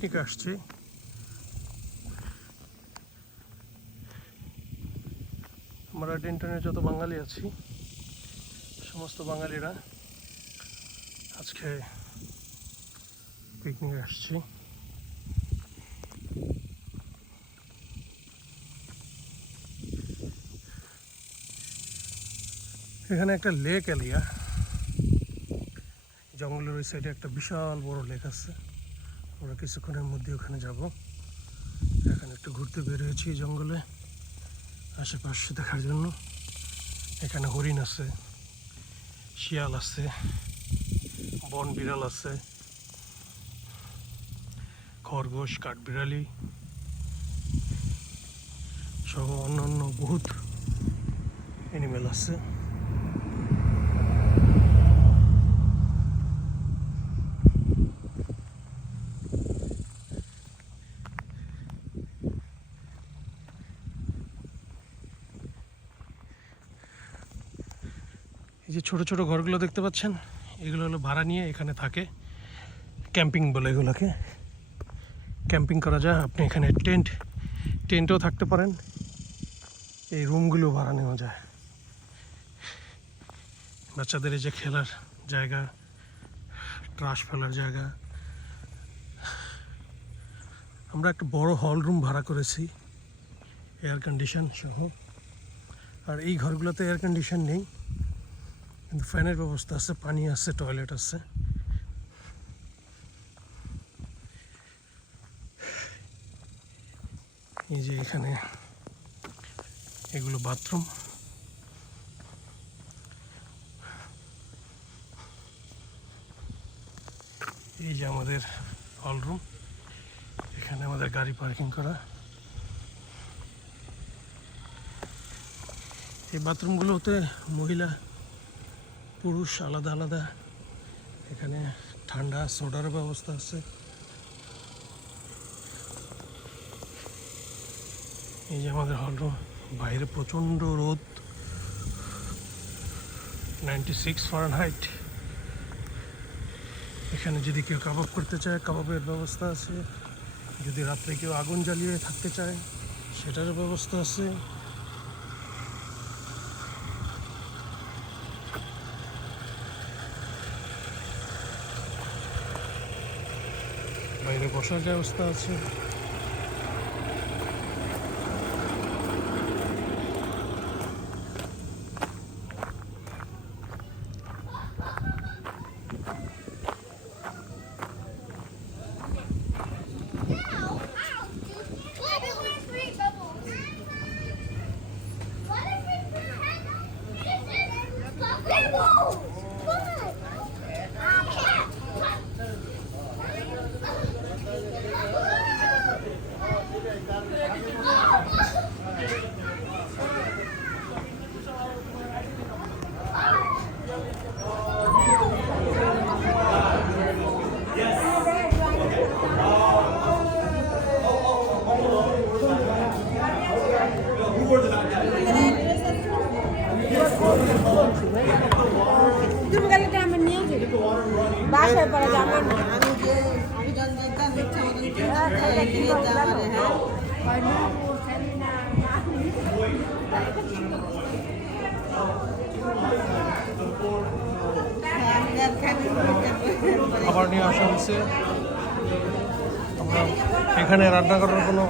Picnic আসছি। আমরা ডেন্টনের যত বাঙালি আছি, সমস্ত বাঙালিরা আজকে পিকনিকে আসছি। এখানে একটা লেক এলিয়া। জঙ্গলের ওই সাইডে একটা বিশাল বড় লেক আছে। আমরা কিছুক্ষণের মধ্যে ওখানে যাব। এখানে একটু ঘুরতে বের হয়েছি জঙ্গলে, আশেপাশে দেখার জন্য। এখানে হরিণ আছে, শিয়াল আছে, বন বিড়াল আছে, খরগোশ, কাঠবিড়ালি, সহ অন্যান্য বহুত অ্যানিমেল আছে। এই যে ছোট ছোট ঘরগুলো দেখতে পাচ্ছেন, এগুলো হলো ভাড়া নিয়ে এখানে থাকে। ক্যাম্পিং বলে এগুলোকে। ক্যাম্পিং করা যায়, আপনি এখানে টেন্ট, টেন্টও থাকতে পারেন। এই রুমগুলো ভাড়া নেওয়া যায়। বাচ্চাদের এই যে খেলার জায়গা ট্রাশ ফেলার জায়গা। আমরা একটা বড় হল রুম ভাড়া করেছি এয়ার কন্ডিশন সহ। আর এই ঘরগুলোতে এয়ার কন্ডিশন নেই। কিন্তু ফ্যানের ব্যবস্থা আছে পানি আছে টয়লেট আছে এই যে এখানে এগুলো বাথরুম এই যে আমাদের হলরুম এখানে আমাদের গাড়ি পার্কিং করা। এই বাথরুমগুলোতে মহিলা পুরুষ আলাদা আলাদা। এখানে ঠান্ডা, সোডার ব্যবস্থা আছে। এই যে আমাদের হলরুম বাইরে প্রচণ্ড রোদ। নাইনটি সিক্স ফারেনহাইট এখানে যদি কেউ কাবাব করতে চায়, কাবাবের ব্যবস্থা আছে। যদি রাত্রে কেউ আগুন জ্বালিয়ে থাকতে চায়, সেটারও ব্যবস্থা আছে। বাইরে বসার ব্যবস্থা আছে তুমি গেলে তো আমার নিয়ে যাবে বাসায় পরে যাব না আমি যে আমি যখন যেতাম ইচ্ছা মতন কিনতে কিনে দিতাম আরে হ্যাঁ হ্যাঁ, আমি আর খাবি পরে খাবার নিয়ে আসা হয়েছে। আমরা এখানে রান্না করার কোনো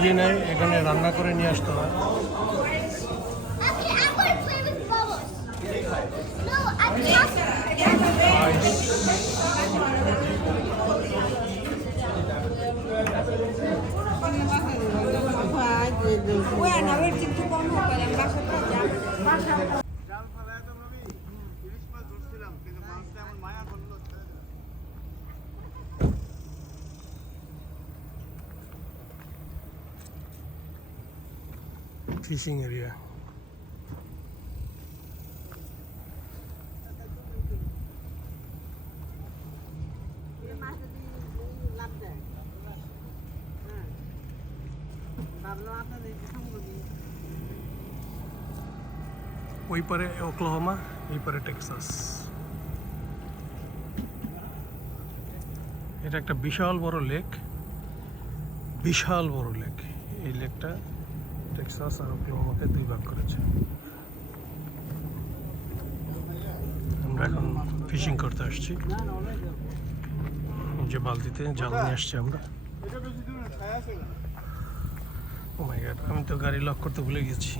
ইয়ে নেই, এখানে রান্না করে নিয়ে আসতে হয়। সঙ্গ দিই ওই পারে ওক্লাহোমা, এই পারে টেক্সাস। এটা একটা বিশাল বড় লেক, বিশাল বড় লেক। এই লেকটা টেক্সাস আর ওক্লাহোমাকে দুই ভাগ করেছে আমরা এখন ফিশিং করতে আসছি যে বালতিতে জাল নিয়ে আসছি আমরা আমি তো গাড়ি লক করতে ভুলে গেছি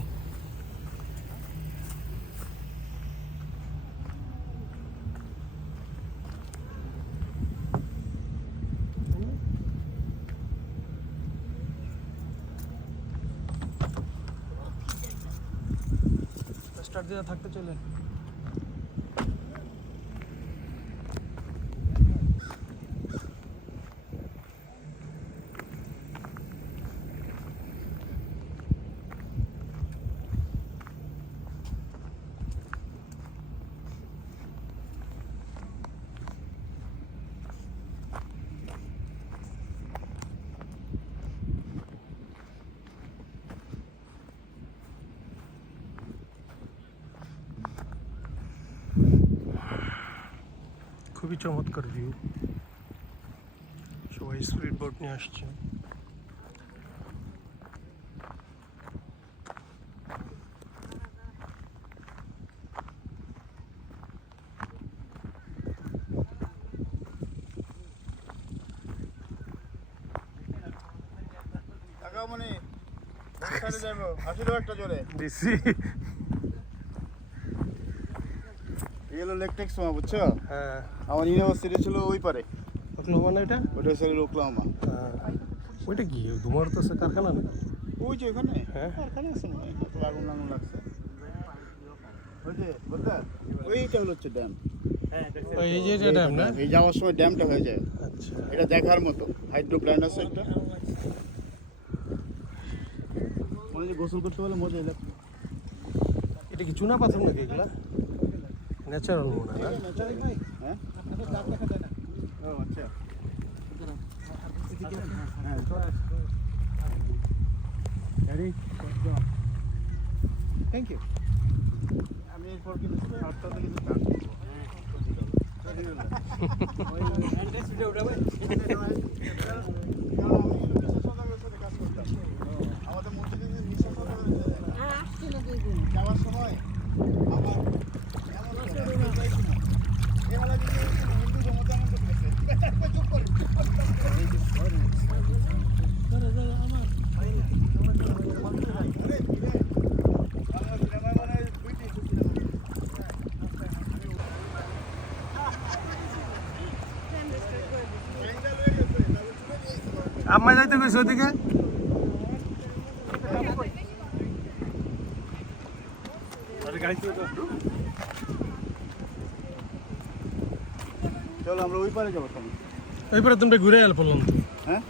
দিয়ে থাকতে চলে। খুবই চমৎকার ভিউ সবাই স্পিড বোট নিয়ে আসছে। যাব একটা জোরে। দিছি। হলো মা বুঝছ? হ্যাঁ। আমার ইউনিভার্সিটি ছিল ওই পারে। ওক্লাহোমা না এটা? ওটা হচ্ছে ওকলাহোমা। হ্যাঁ। ওইটা কি? ধুমার তো সে কারখানা না ওই যে ওখানে? হ্যাঁ। কারখানা আছে হয় কত আগুন লাগুন লাগছে। ওই যে বলতে ওইটা হচ্ছে ড্যাম। ওই এই যে ড্যাম না? এই যাওয়ার সময় ড্যামটা হয়ে যায়। আচ্ছা। এটা দেখার মতো। হাইড্রোপ্ল্যান্ড আছে একটা। মনে গোসল করতে পারলে মজা লাগবে এটা কি চুনা পাথর নাকি এগুলা? ন্যাচারাল মনে হয় না হ্যাঁ ও আচ্ছা হ্যাঁ থ্যাংক ইউ আমি এরপর কিন্তু আমাদের মসজিদে যে নিঃশ্বাস আর আসছে না দুই দিন। যাওয়ার সময় আমার এমন একটা রোগ হয়েছিল। এ হলো যে হিন্দু জনতা আমাকে বলেছে, চুপ কর, চুপ কর। আরে, ফিরে। বাংলা সিনেমায় মনে হয় দুইটি সিনেমা। প্যান্ডেল হয়ে গেছে, তাহলে চলে গিয়েছিল। আম্মা যাইতে গেছে ওদিকে? চলো আমরা ওই পারে যাব তোমরা ঘুরে এল পড়লাম। তো হ্যাঁ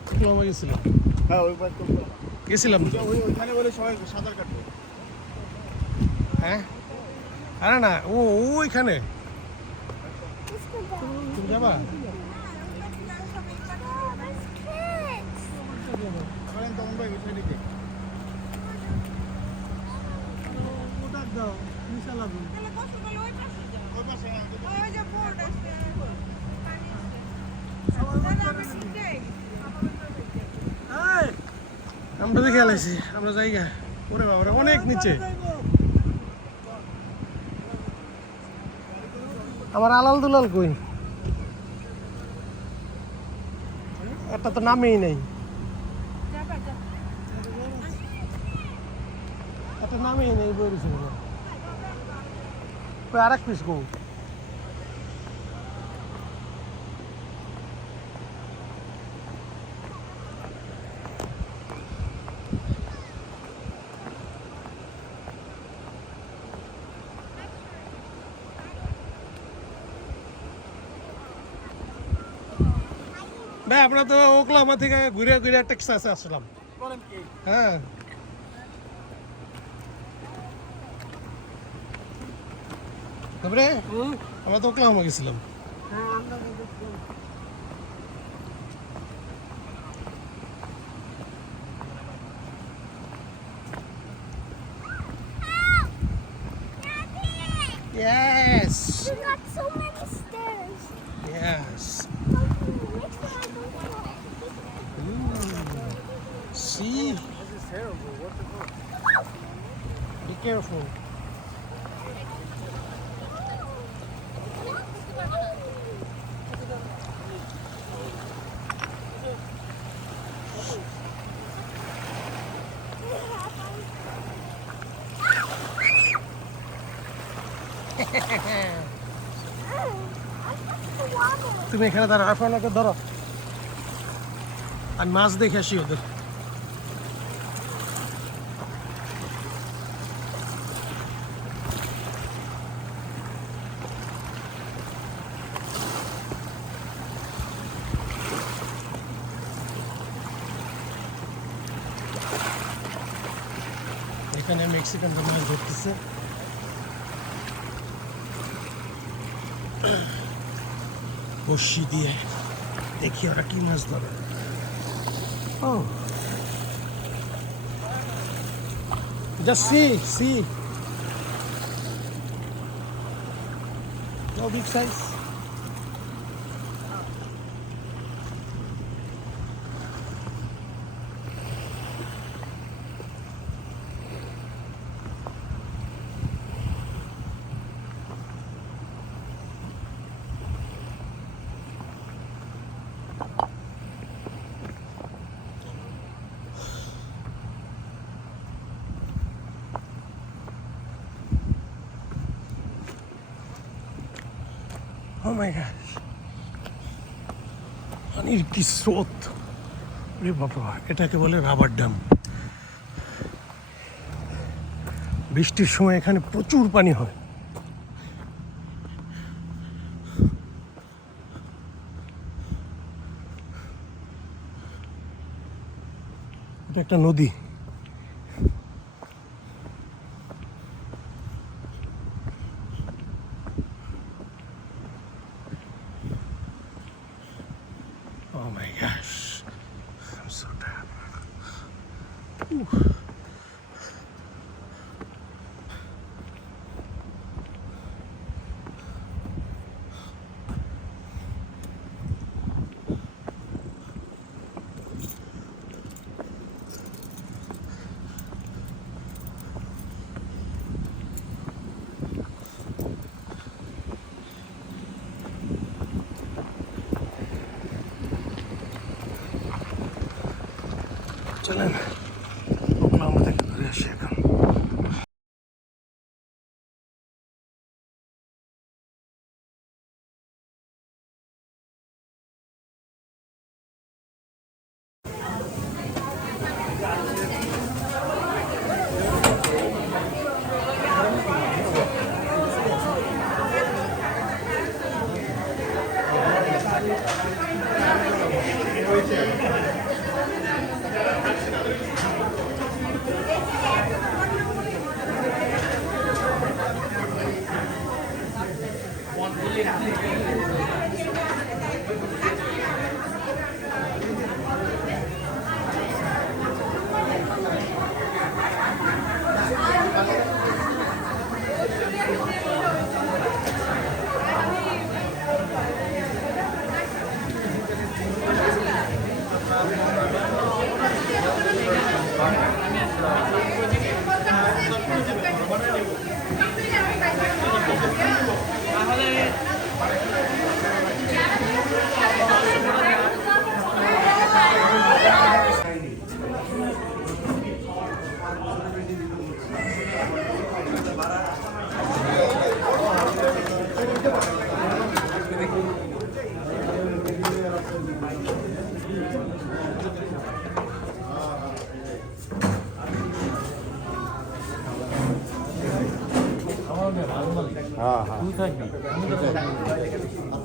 গেছিলাম। হ্যাঁ ওই পারে তো গেছিলাম তো। ওই ওইখানে বলে সবাই সাঁতার কাটবে। হ্যাঁ? আরে না ও ওইখানে। তুমি যাবা বলেন তো মুম্বাই ওই সাইডে কে ওই পাশে হ্যাঁ, ওই পাশে। আমরা দেখে এলাইছি আমরা জায়গা। ওরে বাবা অনেক নিচে। আমার আলাল দুলাল কই? একটা তো নামেই নেই। নামেই নেই বই আর এক পিস গো ভাই আমরা তো ওকলামা থেকে ঘুরে ঘুরে টেক্সাসে আসলাম হ্যাঁ। আমরা তো ওকলাহোমা গেছিলাম। হ্যাঁ আমরা তুমি এখানে দাঁড়া আরফানাকে ধরো। আর মাছ দেখে আসি ওদের। এখানে মেক্সিকানরা মাছ ধরতেছে। বসি দিয়ে দেখি ওরা কি মাছ ধরে ও see. No big size. My gosh. পানির কি স্রোত। রে বাবা, এটাকে বলে রাবার ড্যাম বৃষ্টির সময় এখানে প্রচুর পানি হয়। এটা একটা নদী। my God. চলেন ওকলাহোমা থেকে ঘুরে আসি এখন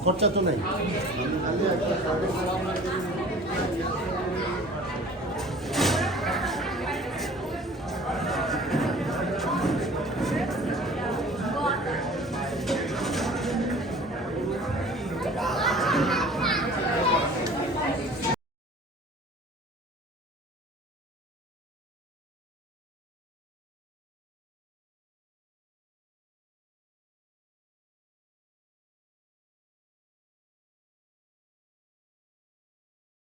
খরচা তো নেই।